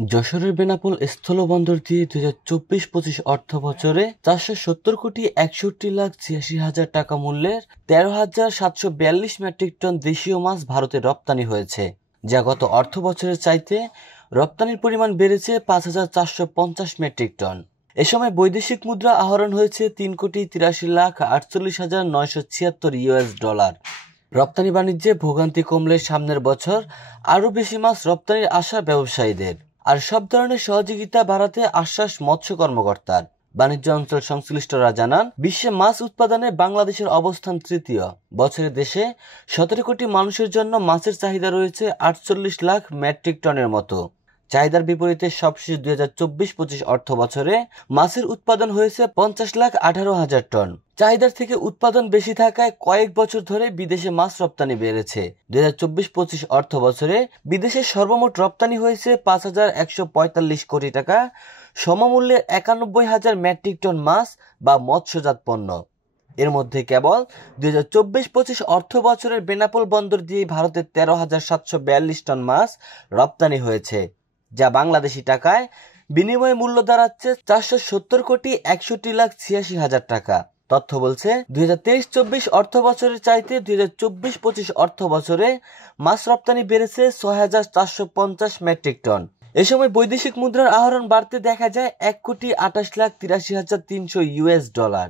যশোরের বেনাপোল স্থলবন্দর দিয়ে 2024-25 অর্থবছরে 470,61,86,000 টাকা মূল্যের 13,742 মেট্রিক টন দেশীয় মাছ ভারতে রপ্তানি হয়েছে, যা গত অর্থবছরের চাইতে রপ্তানির পরিমাণ বেড়েছে 5,450 মেট্রিক টন। এ সময় বৈদেশিক মুদ্রা আহরণ হয়েছে 3,83,48,976 ইউএস ডলার। রপ্তানি বাণিজ্যে ভোগান্তি কমলে সামনের বছর আরও বেশি মাছ রপ্তানির আশা ব্যবসায়ীদের। আর সব ধরনের সহযোগিতা বাড়াতে আশ্বাস মৎস্য কর্মকর্তার। বাণিজ্য অঞ্চল সংশ্লিষ্টরা জানান, বিশ্বে মাছ উৎপাদনে বাংলাদেশের অবস্থান তৃতীয়। বছরে দেশে 17 কোটি মানুষের জন্য মাছের চাহিদা রয়েছে 48 লাখ মেট্রিক টনের মতো। চাহিদার বিপরীতে সবশেষ 2024-25 অর্থ বছরে মাছের উৎপাদন হয়েছে 50,18,000 টন। চাহিদার থেকে উৎপাদন বেশি থাকায় কয়েক বছর ধরে বিদেশে মাছ রপ্তানি বেড়েছে। 2024-25 অর্থ বছরে বিদেশে সর্বমোট রপ্তানি হয়েছে 5,145 কোটি টাকা, সমমূল্যের 91,000 মেট্রিক টন মাছ বা মৎস্যজাত পণ্য। এর মধ্যে কেবল 2024-25 অর্থ বছরের বেনাপোল বন্দর দিয়ে ভারতের 13,742 টন মাছ রপ্তানি হয়েছে, যা বাংলাদেশি টাকায় বিনিময় মূল্য দাঁড়াচ্ছে 470,61,86,000 টাকা। তথ্য বলছে 2023-24 অর্থ বছরের চাইতে 2024-25 অর্থ বছরে মাছ রপ্তানি বেড়েছে 6,450 মেট্রিক টন। এ সময় বৈদেশিক মুদ্রার আহরণ বাড়তে দেখা যায় 1,28,83,300 ইউএস ডলার।